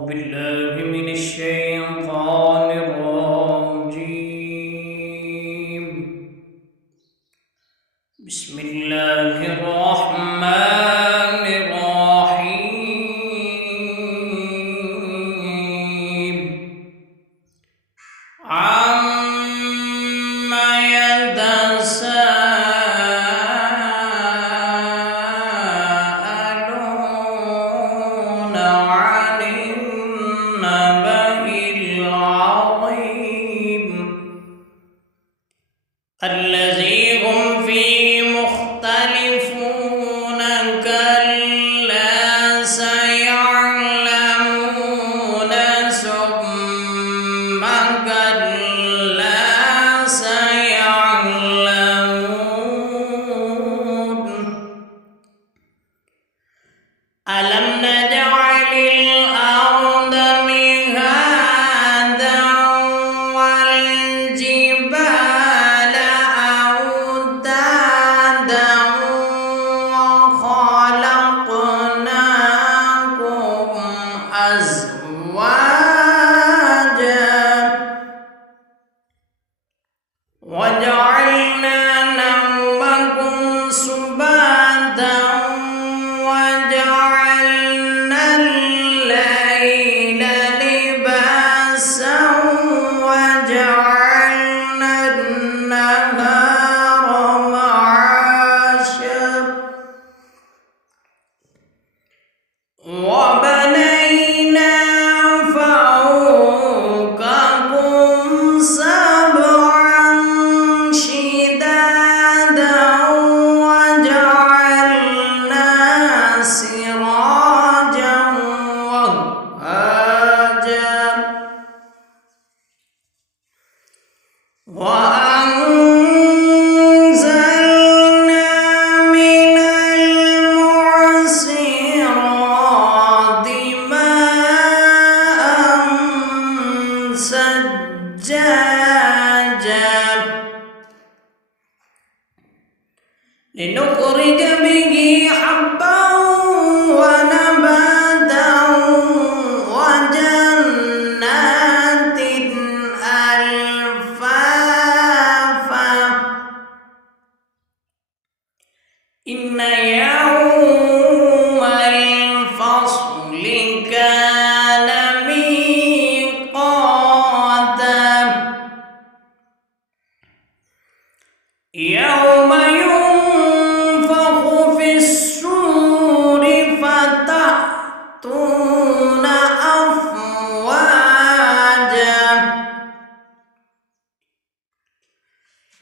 بالله من الشيطان الرجيم. بسم الله الرحمن الرحيم. عما يتساءلون عن النبأ العظيم الذي هم فيه مختلفون. كلا سيعلمون ثم كلا سيعلمون. ألم نجعل الأرض مهادا والجبال أوتادا وخلقناكم أزواجا وجعلنا نومكم سباتا وجعلنا الليل لباسا وجعلنا النهار معاشا وبنينا فوقكم سبعا شدادا وجعلنا سراجا وهاجا وأنزلنا من المعصرات ماء ثجاجا لنخرج به حبا ونباتا وجنات ألفافا. إن يوم الفصل كان ميقاتا يوم ينفخ في الصور فتأتون أفواجا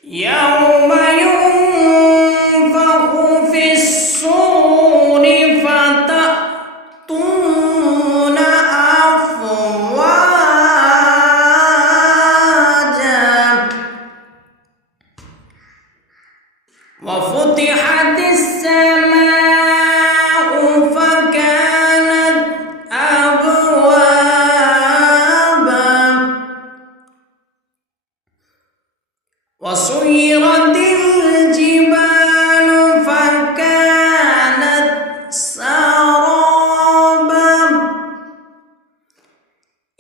يوم ينفخ في الصور فتأتون أفواجا وفتحت السماء فكانت أبوابا وسيرت الجبال فكانت سرابا.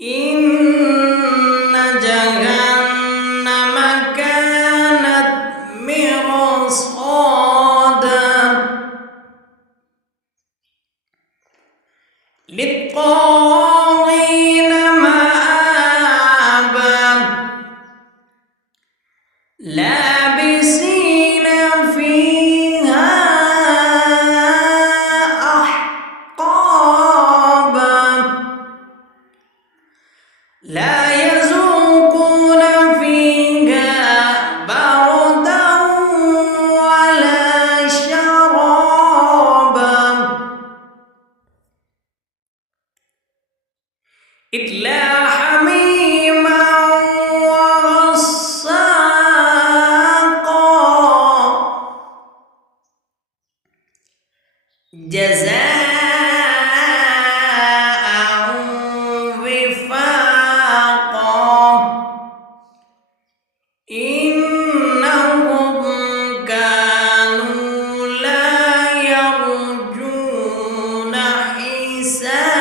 إن جهنم كانت مرصادا للطاغين مآبا لابسين فيها أحقابا لا يذوقون فيها بردا ولا شرابا إلا حميما وغساقا جزاء وفاقا. إنهم كانوا لا يرجون حسابا.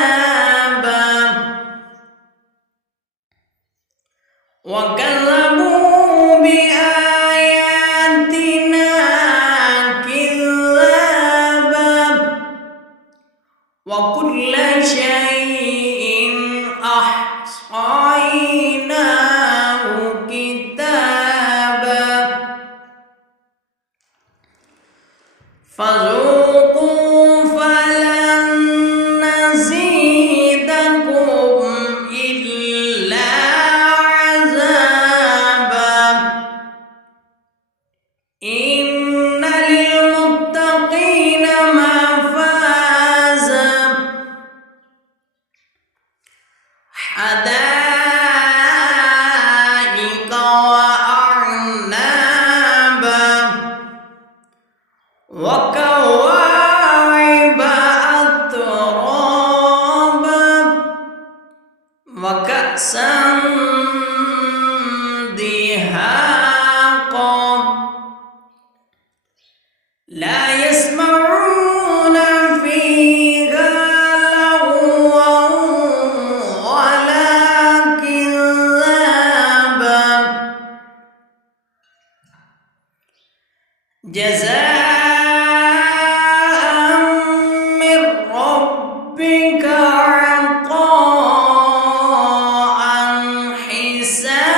وكذبوا بآياتنا كذابا وكل شيء أحصيناه كتابا فذوقوا فلن نزيدكم إلا عذابا إن للمتقين مفازا حدائق وأعنابا وكواعب أترابا وكأسا دهاقا لا يسمعون فيها لغوا ولا كذابا جزاء من ربك عطاء حسابا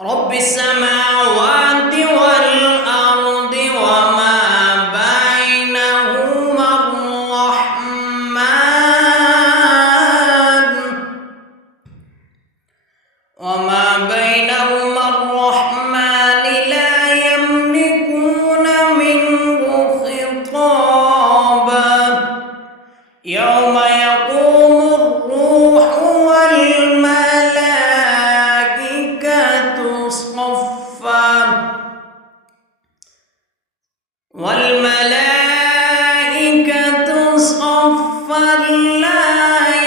رب السماوات والأرض وما بينهما الرحمن لا يملكون منه خطابا يوم يقوم الروح والملائكة صفا لا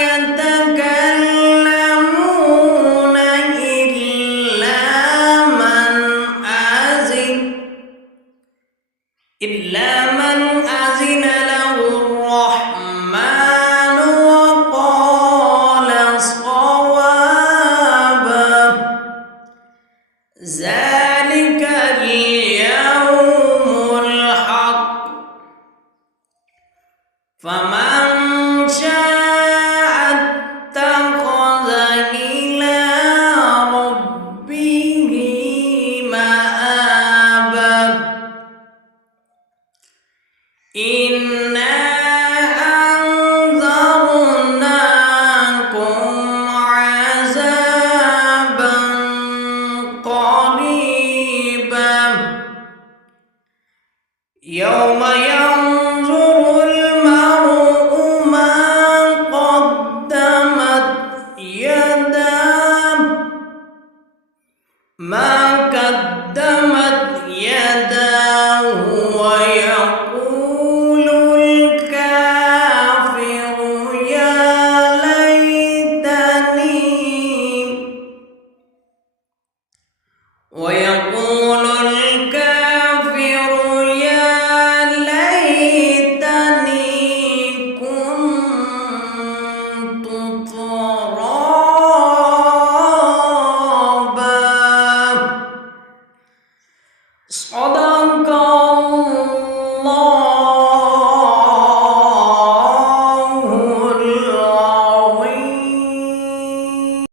يتكلمون إلا من أذن له الرحمن وقال صوابا ذلك اليوم الحق فمن